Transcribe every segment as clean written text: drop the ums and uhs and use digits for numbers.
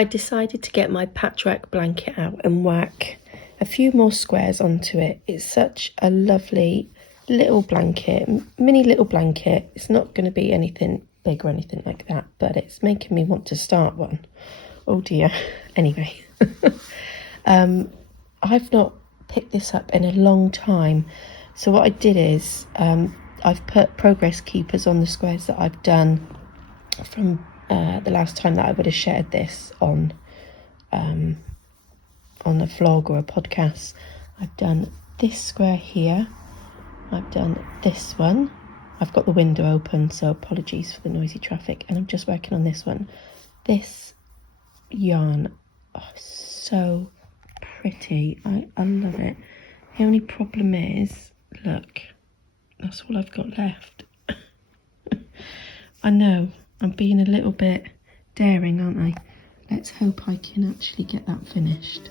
I decided to get my patchwork blanket out and whack a few more squares onto it. It's such a lovely little blanket, mini little blanket. It's not going to be anything big or anything like that, but it's making me want to start one. Oh dear. Anyway, I've not picked this up in a long time. So what I did is I've put progress keepers on the squares that I've done from the last time that I would have shared this on a vlog or a podcast. I've done this square here. I've done this one. I've got the window open, so apologies for the noisy traffic. And I'm just working on this one. This yarn, oh, so pretty. I love it. The only problem is, look, that's all I've got left. I know, I'm being a little bit daring, aren't I? Let's hope I can actually get that finished.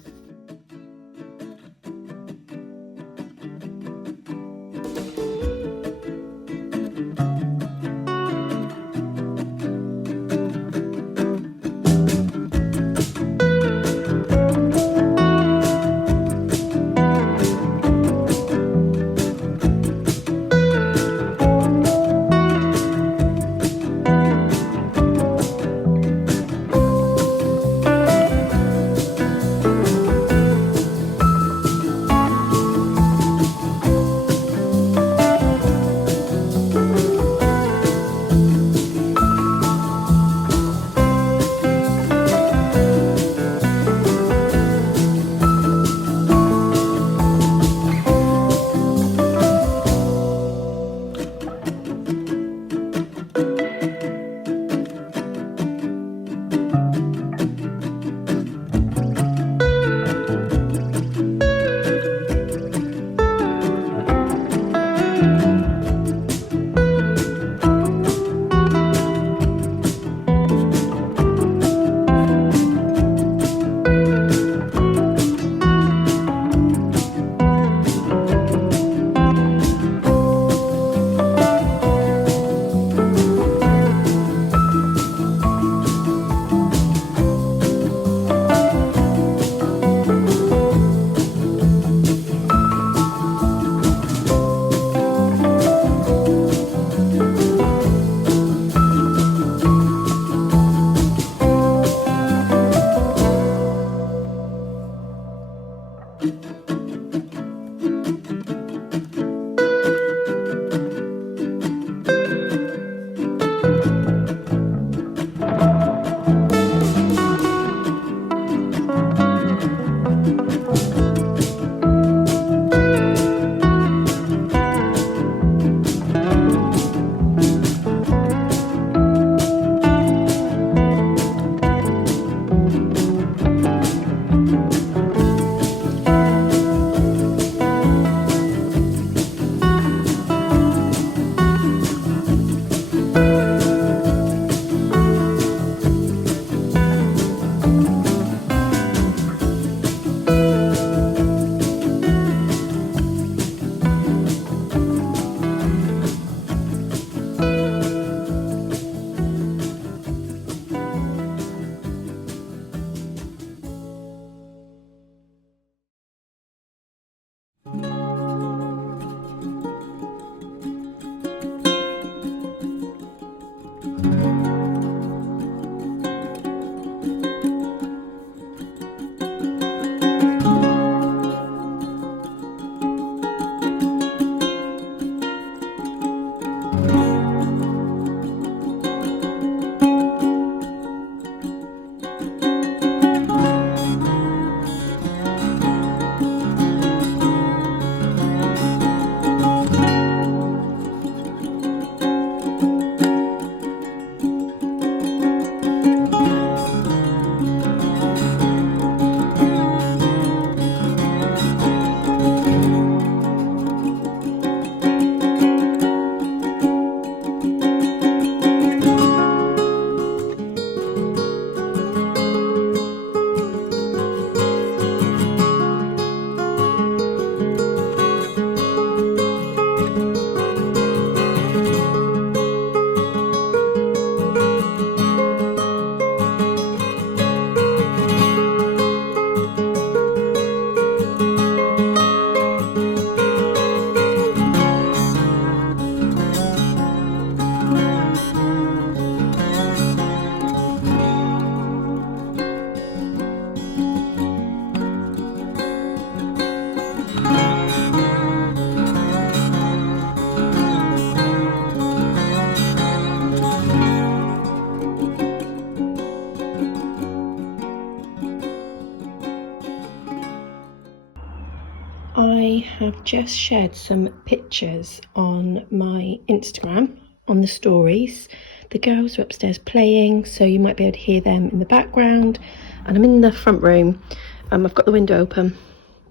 I have just shared some pictures on my Instagram, on the stories. The girls are upstairs playing, so you might be able to hear them in the background. And I'm in the front room. I've got the window open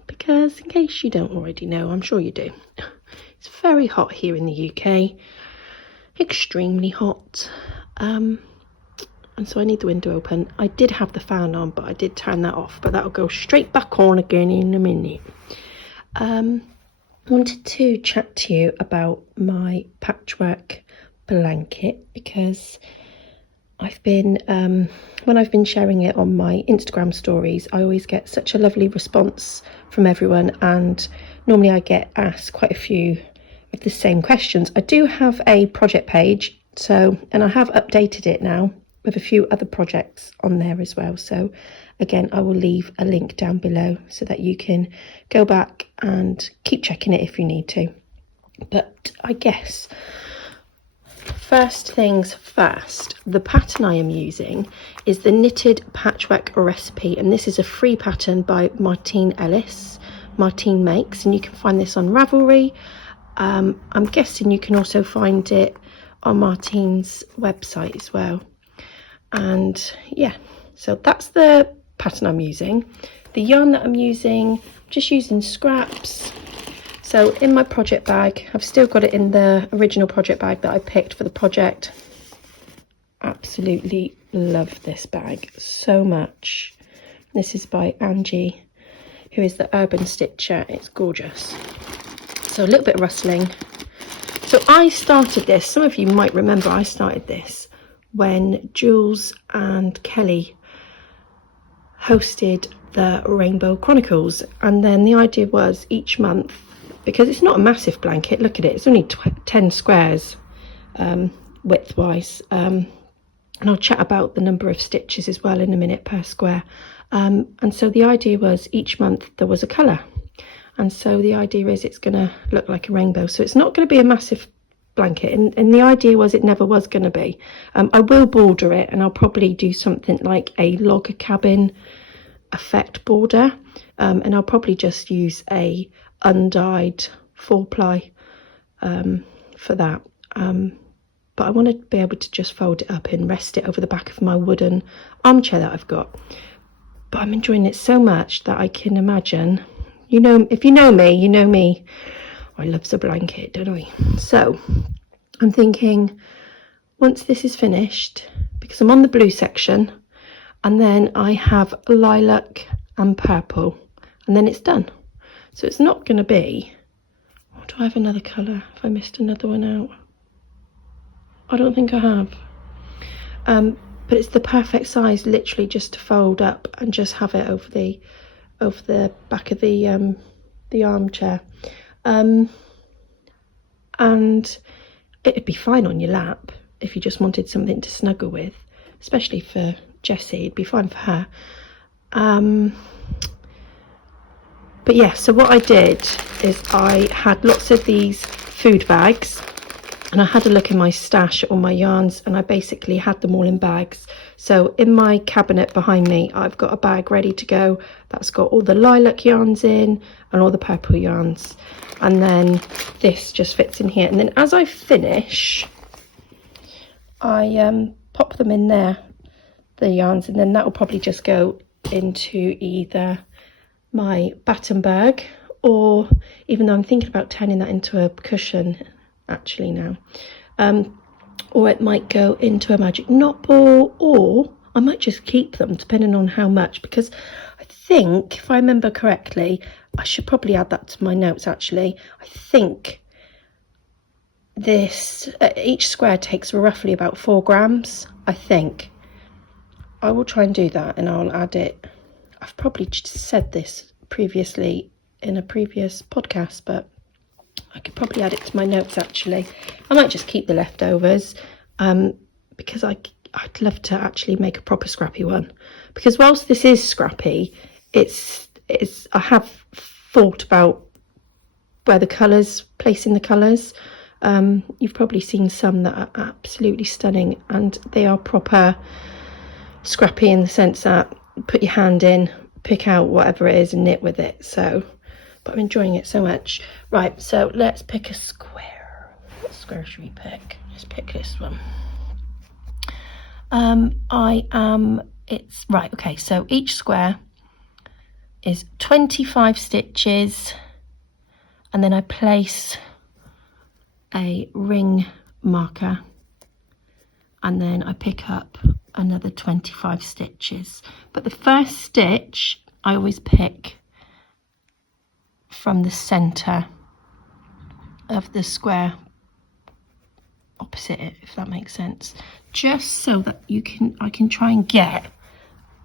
because, in case you don't already know, I'm sure you do, it's very hot here in the UK. Extremely hot. And so I need the window open. I did have the fan on, but I did turn that off, but that'll go straight back on again in a minute. I wanted to chat to you about my patchwork blanket because I've been, when I've been sharing it on my Instagram stories, I always get such a lovely response from everyone, and normally I get asked quite a few of the same questions. I do have a project page, and I have updated it now with a few other projects on there as well. So again, I will leave a link down below so that you can go back and keep checking it if you need to. But I guess first things first, the pattern I am using is the Knitted Patchwork Recipe, and this is a free pattern by Martine Ellis. Martine makes, and you can find this on Ravelry. I'm guessing you can also find it on Martine's website as well. And yeah, so that's the pattern I'm using. The yarn that I'm using, I'm just using scraps. So in my project bag, I've still got it in the original project bag that I picked for the project. Absolutely love this bag so much. This is by Angie, who is the Urban Stitcher. It's gorgeous. So a little bit of rustling. So I started this, some of you might remember I started this when Jules and Kelly hosted the Rainbow Chronicles, and then the idea was each month, because it's not a massive blanket, look at it, it's only 10 squares width wise, and I'll chat about the number of stitches as well in a minute per square, and so the idea was each month there was a colour, and so the idea is it's going to look like a rainbow. So it's not going to be a massive blanket, and the idea was it never was going to be. I will border it, and I'll probably do something like a log cabin effect border, and I'll probably just use a undyed 4-ply for that, but I want to be able to just fold it up and rest it over the back of my wooden armchair that I've got. But I'm enjoying it so much that I can imagine, you know, if you know me, you know me, I love the blanket, don't I? So I'm thinking, once this is finished, because I'm on the blue section, and then I have lilac and purple, and then it's done. So it's not going to be, oh, do I have another colour? Have I missed another one out? I don't think I have. But it's the perfect size, literally just to fold up and just have it over the back of the armchair. And it'd be fine on your lap if you just wanted something to snuggle with, especially for Jessie, it'd be fine for her. But yeah, so what I did is I had lots of these food bags, and I had a look in my stash at all my yarns, and I basically had them all in bags. So in my cabinet behind me, I've got a bag ready to go that's got all the lilac yarns in and all the purple yarns, and then this just fits in here. And then as I finish, I pop them in there, the yarns, and then that will probably just go into either my batten bag, or even though I'm thinking about turning that into a cushion actually now, or it might go into a magic knot ball, or I might just keep them depending on how much, because I think, if I remember correctly, I should probably add that to my notes actually, I think this each square takes roughly about 4 grams. I think I will try and do that, and I'll add it. I've probably just said this previously in a previous podcast, but I could probably add it to my notes actually. I might just keep the leftovers, because I'd love to actually make a proper scrappy one, because whilst this is scrappy, it's I have thought about where the colours, placing the colours. You've probably seen some that are absolutely stunning, and they are proper scrappy in the sense that put your hand in, pick out whatever it is and knit with it. So, but I'm enjoying it so much. Right, so let's pick a square. What square should we pick? Let's pick this one. It's right, okay, so each square is 25 stitches, and then I place a ring marker, and then I pick up another 25 stitches. But the first stitch I always pick from the center of the square opposite it, if that makes sense, just so that I can try and get,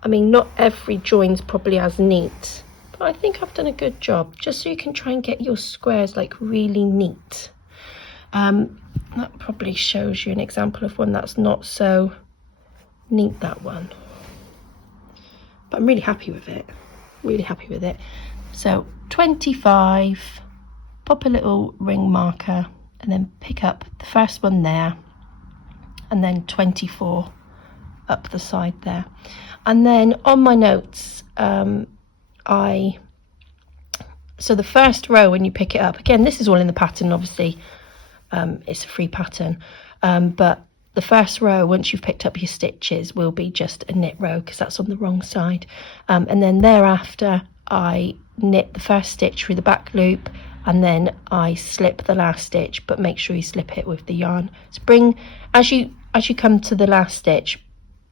I mean, not every join's probably as neat, but I think I've done a good job, just so you can try and get your squares like really neat. That probably shows you an example of one that's not so neat, that one, but I'm really happy with it, So 25, pop a little ring marker, and then pick up the first one there, and then 24 up the side there. And then on my notes, so the first row when you pick it up, again, this is all in the pattern, obviously, it's a free pattern, but the first row, once you've picked up your stitches, will be just a knit row, because that's on the wrong side. And then thereafter, I knit the first stitch through the back loop, and then I slip the last stitch, but make sure you slip it with the yarn. So as you come to the last stitch,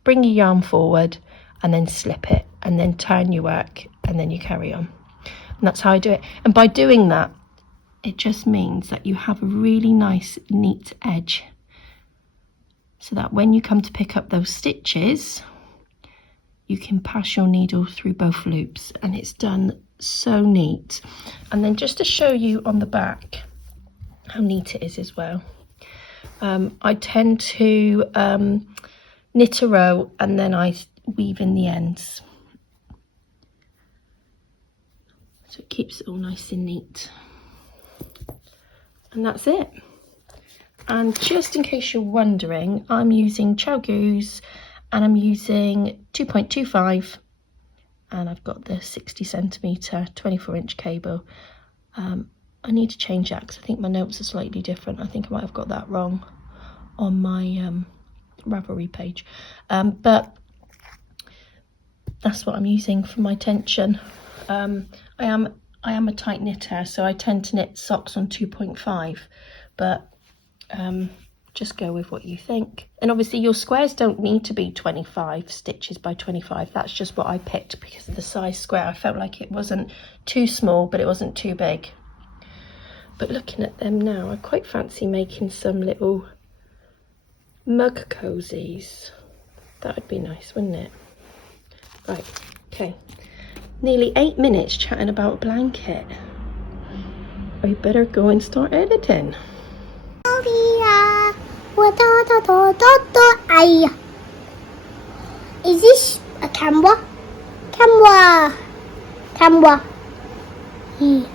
bring your yarn forward and then slip it, and then turn your work, and then you carry on. And that's how I do it. And by doing that, it just means that you have a really nice neat edge, so that when you come to pick up those stitches, you can pass your needle through both loops, and it's done so neat. And then just to show you on the back how neat it is as well, I tend to knit a row, and then I weave in the ends, so it keeps it all nice and neat. And that's it. And just in case you're wondering, I'm using Chow Goose, and I'm using 2.25, and I've got the 60 centimetre 24-inch cable. I need to change that, because I think my notes are slightly different. I think I might have got that wrong on my Ravelry page, but that's what I'm using for my tension. I am a tight knitter, so I tend to knit socks on 2.5, but just go with what you think. And obviously your squares don't need to be 25 stitches by 25. That's just what I picked because of the size square. I felt like it wasn't too small, but it wasn't too big. But looking at them now, I quite fancy making some little mug cozies. That would be nice, wouldn't it? Right, okay. Nearly 8 minutes chatting about a blanket. I better go and start editing. Is this a camera? Camera. Look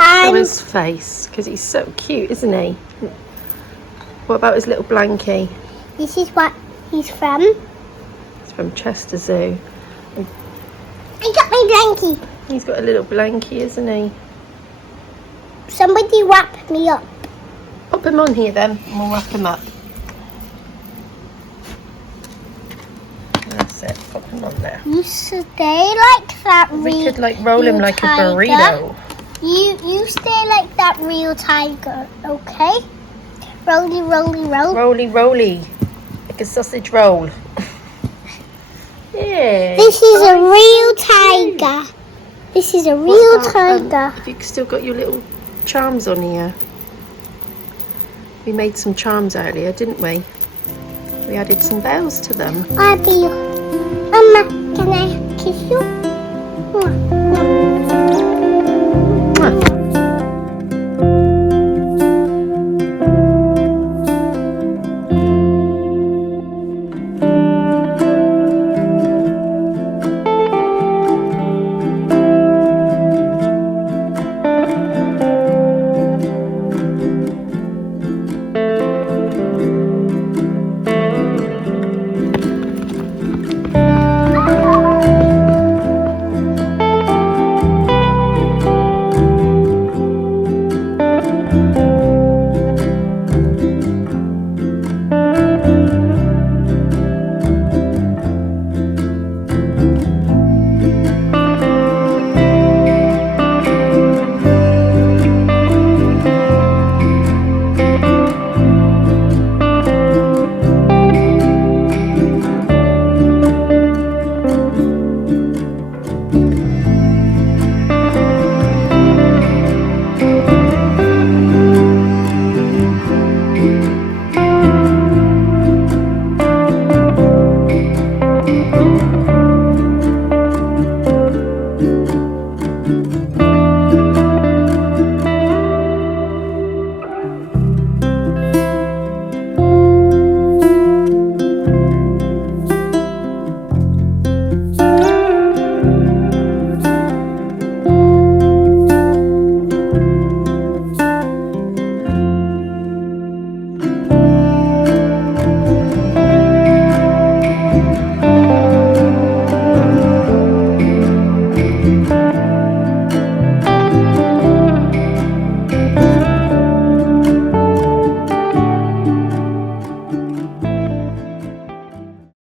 at his face, because he's so cute, isn't he? What about his little blankie? This is what he's from. It's from Chester Zoo. I got my blankie. He's got a little blankie, isn't he? Somebody wrap me up. Pop him on here then, and we'll wrap him up. That's it, pop him on there. You stay like that. We could like roll him like tiger. a burrito. You stay like that, real tiger, okay? Roly, roly, roll. Roly, roly, like a sausage roll. Yeah. This is a real tiger. This is a real tiger. Have you still got your little charms on here? We made some charms earlier, didn't we? We added some bells to them. Mama, can I kiss you?